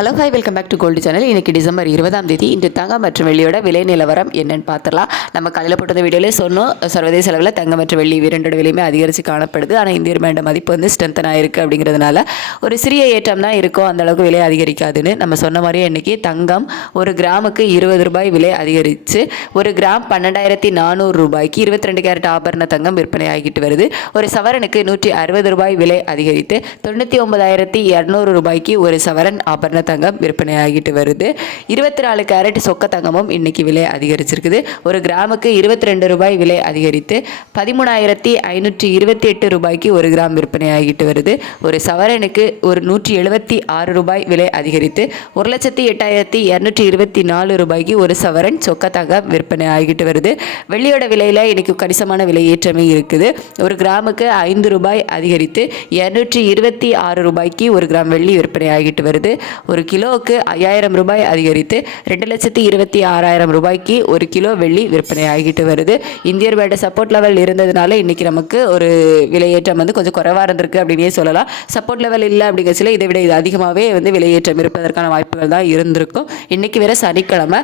Hello hi welcome back to gold channel. இன்றைக்கி December 20ஆம் தேதி இன்று தங்கம் மற்றும் வெள்ளியோட விலை நிலவரம் என்னென்னு பார்த்துடலாம். நம்ம காலையில் போட்ட வீடியோலேயே சொன்னோம், சர்வதேச அளவில் தங்கம் மற்றும் வெள்ளி இரண்டோட விலையுமே அதிகரித்து காணப்படுது. ஆனால் இந்திய ரூபாயோட மதிப்பு வந்து ஸ்ட்ரென்தன் ஆகிருக்கு. அப்படிங்கிறதுனால ஒரு சிறிய ஏற்றம் தான் இருக்கும், அந்தளவுக்கு விலை அதிகரிக்காதுன்னு நம்ம சொன்ன மாதிரியே இன்றைக்கி தங்கம் ஒரு கிராமுக்கு 20 ரூபாய் விலை அதிகரித்து ஒரு கிராம் 12,400 ரூபாய்க்கு 22 கேரட் ஆபரண தங்கம் விற்பனை ஆகிட்டு வருது. ஒரு சவரனுக்கு 160 ரூபாய் விலை அதிகரித்து 99,200 ரூபாய்க்கு ஒரு சவரன் ஆபரண தங்கம் விற்பனை ஆகிட்டு வருது. 24 கேரட் சொக்க தங்கமும் இன்னைக்கு விலை அதிகரிச்சிருக்குது. ஒரு கிராமுக்கு 22 ரூபாய் விலை அதிகரித்து 13,528 ரூபாய்க்கு ஒரு கிராம் விற்பனை ஆகிட்டு வருது. ஒரு சவரனுக்கு ஒரு 176 ரூபாய் விலை அதிகரித்து 1,08,224 ரூபாய்க்கு ஒரு சவரன் சொக்க தங்கம் விற்பனை ஆகிட்டு வருது. வெள்ளியோட விலையில இன்னைக்கு கணிசமான விலை ஏற்றமே இருக்குது. ஒரு கிராமுக்கு 5 ரூபாய் அதிகரித்து 226 ரூபாய்க்கு ஒரு கிராம் வெள்ளி விற்பனை ஆகிட்டு வருது. ஒரு கிலோவுக்கு 5,000 ரூபாய் அதிகரித்து 2,26,000 ரூபாய்க்கு ஒரு கிலோ வெள்ளி விற்பனை ஆகிட்டு வருது. இந்திய ரூபாயோட சப்போர்ட் லெவல் இருந்ததுனால இன்னைக்கு நமக்கு ஒரு விலையேற்றம் வந்து கொஞ்சம் குறைவாக இருந்திருக்கு அப்படின்னே சொல்லலாம். சப்போர்ட் லெவல் இல்லை அப்படிங்கிறதுல இதை விட இது அதிகமாகவே வந்து விலையேற்றம் இருப்பதற்கான வாய்ப்புகள் தான் இருந்திருக்கும். இன்னைக்கு வேற சனிக்கிழமை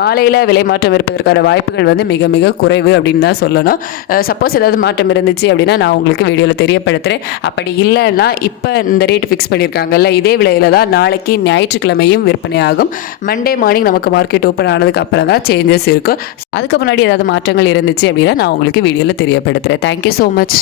மாலையில் விலை மாற்றம் இருப்பதற்கான வாய்ப்புகள் வந்து மிக மிக குறைவு அப்படின்னு தான் சொல்லணும். சப்போஸ் ஏதாவது மாற்றம் இருந்துச்சு அப்படின்னா நான் உங்களுக்கு வீடியோவில் தெரியப்படுத்துகிறேன். அப்படி இல்லைன்னா இப்போ இந்த ரேட் ஃபிக்ஸ் பண்ணியிருக்காங்கல்ல, இதே விலையில தான் நாளைக்கு ஞாயிற்றுக்கிழமையும் விற்பனையாகும். மண்டே மார்னிங் நமக்கு மார்க்கெட் ஓப்பன் ஆனதுக்கு அப்புறம் தான் சேஞ்சஸ் இருக்கும். அதுக்கு முன்னாடி ஏதாவது மாற்றங்கள் இருந்துச்சு அப்படின்னா நான் உங்களுக்கு வீடியோவில் தெரியப்படுத்துகிறேன். Thank you so much.